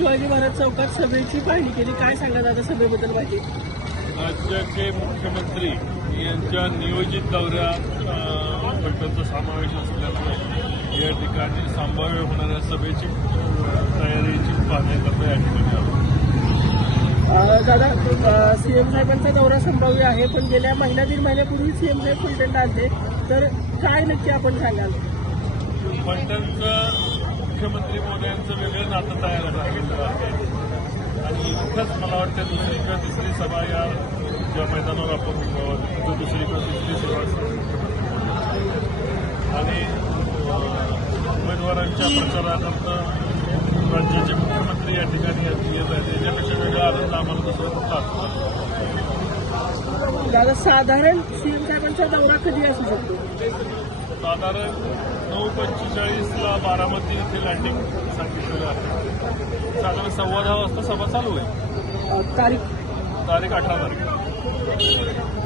शिवाजी महाराज चौकात सभेची पाहणी केली. काय सांगा दादा सभेबद्दल माहिती? राज्याचे मुख्यमंत्री यांच्या नियोजित दौऱ्यात अ, घटनांचा समावेश असल्यामुळे या ठिकाणी संभाव्य होणाऱ्या सभेची तयारीची पाहणी करणं या ठिकाणी आलो दादा सीएम साहेबांचा दौरा संभाव्य आहे पण गेल्या महिना दीड महिन्यापूर्वी सीएम साहेब फलटणला आले. तर काय नक्की आपण सांगाल? फलटणचं मुख्यमंत्री मोदयांचं वेगळं नातं तयार झालेलं आहे आणि इथंच मला वाटतं दुसरी किंवा तिसरी सभा या ज्या मैदानावर आपण तिथं दुसरी किंवा तिसरी सभा. आणि उमेदवारांच्या प्रचारानंतर राज्याचे मुख्यमंत्री या ठिकाणी येत आहेत. याच्यापेक्षा वेगळा आनंद आम्हाला दुसरं दादा साधारण साहेबांचा दौरा कधी असू शकतो? साधारण नऊ पंचेचाळीसला बारामती इथे लँडिंग सांगितलेलं आहे. साधारण सव्वा दहा वाजता सभा चालू अं, तारीख? तारीख अठरा तारीख.